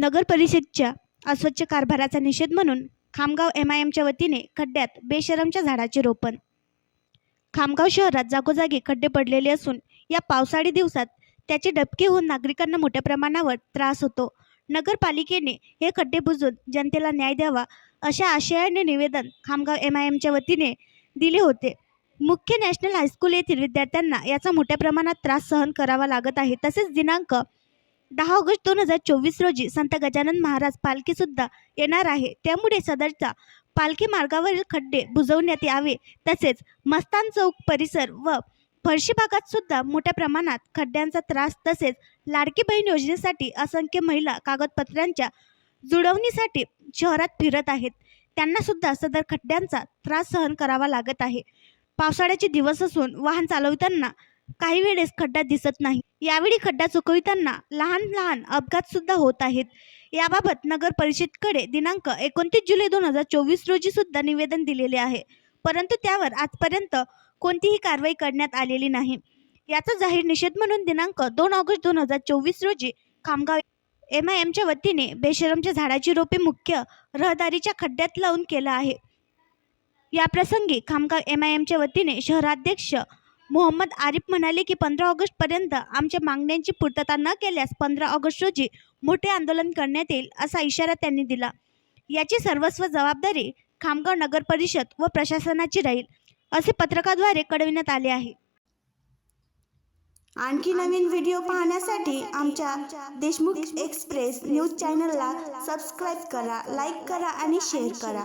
नगर परिषदेच्या अस्वच्छ कारभाराचा निषेध म्हणून खामगाव MIMच्या वतीने खड्ड्यात बेशरमच्या झाडाचे रोपण। खामगाव शहरात जागोजागी खड्डे पडलेले असून या पावसाळी दिवसात त्याचे डबके होऊन नागरिकांना मोठ्या प्रमाणावर त्रास होतो। नगरपालिकेने हे खड्डे बुजवून जनतेला न्याय द्यावा अशा आशयाने निवेदन खामगाव MIMच्या वतीने दिले होते। मुख्य नॅशनल हायस्कूल येथील विद्यार्थ्यांना याचा मोठ्या प्रमाणात त्रास सहन करावा लागत आहे। तसेच दिनांक 10 ऑगस्ट 2024 रोजी संत गजानन महाराज पालखी सुद्धा येणार आहे, त्यामुळे सदरचा पालखी मार्गावरील खड्डे बुजवण्यात यावे। तसेच मस्तान चौक परिसर व फरशी भागात सुद्धा मोठ्या प्रमाणात खड्ड्यांचा त्रास, तसेच लाडकी बहीण योजनेसाठी असंख्य महिला कागदपत्रांच्या जुळवणीसाठी शहरात फिरत आहेत, त्यांना सुद्धा सदर खड्ड्यांचा त्रास सहन करावा लागत आहे। पावसाळ्याचे दिवस असून वाहन चालवताना काही वेळेस खड्डा दिसत नाही, यावेळी खड्डा चुकविताना लहान लहान अपघात सुद्धा होत आहेत। याबाबत नगर परिषदेकडे दिनांक 29 जुलै 2024 रोजी सुद्धा निवेदन दिलेले आहे, परंतु त्यावर आजपर्यंत कोणतीही कारवाई करण्यात आलेली नाही। याचा जाहीर निषेध म्हणून दिनांक 2 ऑगस्ट 2024 रोजी खामगाव MIMच्या वतीने बेशरमच्या झाडाची रोपे मुख्य रहदारीच्या खड्ड्यात लावून केलं आहे। या प्रसंगी खामगाव MIMच्या वतीने शहराध्यक्ष मोहम्मद आरिफ म्हणाले की 15 ऑगस्ट पर्यंत आमच्या मागण्यांची पूर्तता न केल्यास 15 ऑगस्ट रोजी मोठे आंदोलन करण्यात येईल असा इशारा त्यांनी दिला। याची सर्वस्व जबाबदारी खामगाव नगर परिषद व प्रशासनाची राहील असे पत्रकाद्वारे कळविण्यात आले आहे। आणखी नवीन व्हिडिओ पाहण्यासाठी आमच्या देशमुख एक्सप्रेस न्यूज चॅनलला सबस्क्राईब करा, लाईक करा आणि शेअर करा।